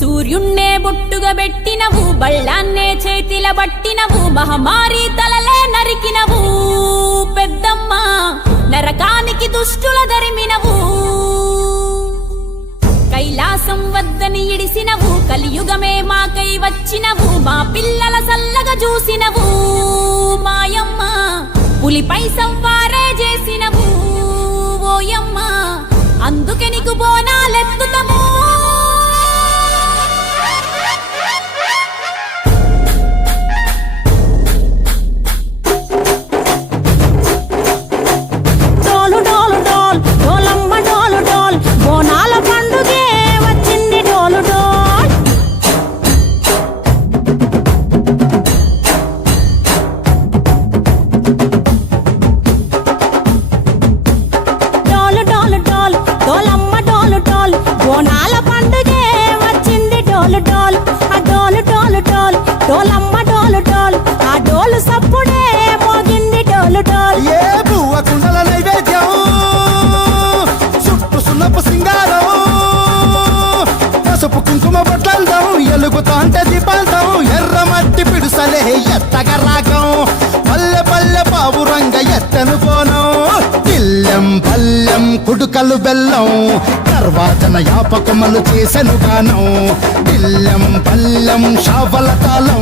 సూర్యున్నే బొట్టుగా పెట్టినవు, బళ్ళాన్నే చేతిల పట్టినవు, మహమారి తలలే నరికినవు పెద్దమ్మ, నరకానికి దుష్టుల దరిమినవు. కైలాసం వద్దని ఇడిసినవు, కలియుగమే మాకై వచ్చినవు, మా పిల్లల సల్లగా చూసినవు మాయమ్మ, పులిపై సవ్వారే చేసినవు ఓయమ్మ, అందుకే నీకు బోనాలెత్తుతము. ఎలుగుతాంటే దీపాలతో ఎర్రమట్టి పిడుసలే ఎత్తగ రాగం, పల్లె పల్లె పావురంగ ఎత్తను కోనం, పిల్లెం పల్లెం కుడుకలు బెల్లం, తర్వాతన యాపకమలు చేసెను గానం, పిల్లెం పల్లెం షావల తాళం.